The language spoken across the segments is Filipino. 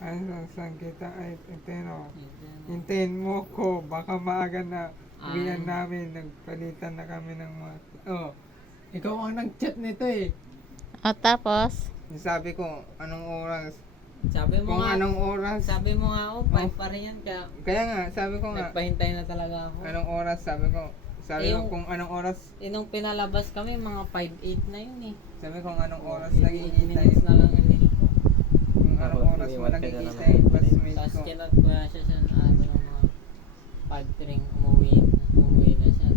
Ay, saan kita ay hintayin mo ko. Baka maaga na uwian namin. Nagpalitan na kami ng mga... Oh, ikaw ang nag-chat nito eh. O tapos, Sabi ko, anong oras? Sabi mo Kung nga, anong oras? sabi mo nga, 5 pa rin yan. Kaya nga, sabi ko nga, Nagpahintay na talaga ako. anong oras? Sabi ko kung anong oras. Nung pinalabas kami, mga 5:08 na yun eh. Sabi ko kung anong oras 8 nag-iintay. minutes na lang yun eh. Kung anong oras mo nag-iintay. Classmate Tapos ko. kinat ko na siya sa mga 5:03 umuwi na siya.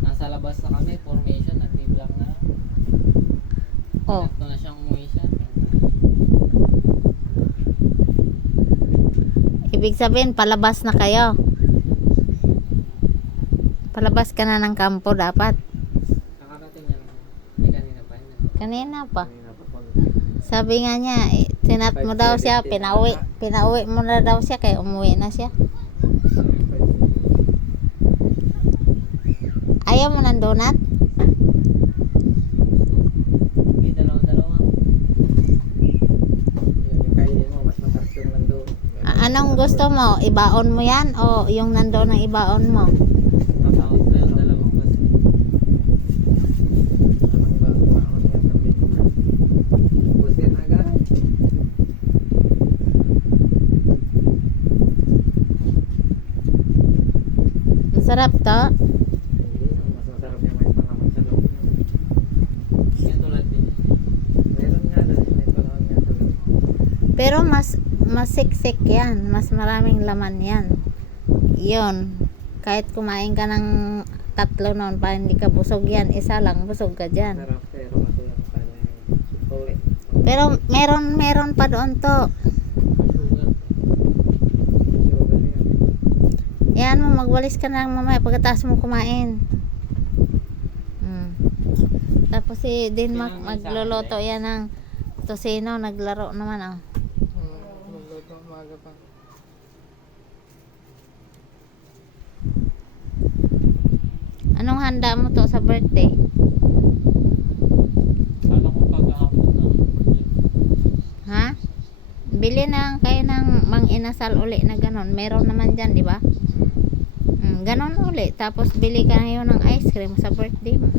Nasa labas na kami, formation, nag-vlog na. oh, Kinat ko na siyang umuwi siya. ibig sabihin, palabas na kayo. Palabas ka na ng kampo dapat. Kakarating yan. Hindi kanina pa yun. Kanina pa. Sabi nga niya, tinat mo daw siya, pinauwi mo na daw siya, kaya umuwi na siya. Ayaw mo ng donut? Hindi, dalawa-dalawa. Yung kainin mo, mas masarap yung nando. Anong gusto mo? Ibaon mo yan o yung nandoon ang ibaon mo? Tatawag na yung dalawang bus. Busin agad. Masarap to. Hindi, mas masarap yung may pangaman sa loob. Yung tulad din. Meron nga doon, may pangaman nga sa loob. Pero mas siksik yan. Mas maraming laman yan. Yun. Kahit kumain ka ng 3 noon pa hindi ka busog yan. Isa lang, busog ka dyan. Sarap pero masarap pa rin. Sulit. Pero meron pa doon to. Sugar. Sugar yan. Yan mo, magwalis ka na lang mamaya pagkatapos mo kumain. Tapos si Denmark magluluto yan ng tosino. Naglaro naman ah. Magluto umaga pa. Anong handa mo to sa birthday? Kala ko kagahapon na. Ha? Bili na lang kayo ng mang inasal uli na ganon. Meron naman dyan, di ba? Ganon uli. Tapos bili ka na yun ng ice cream sa birthday mo.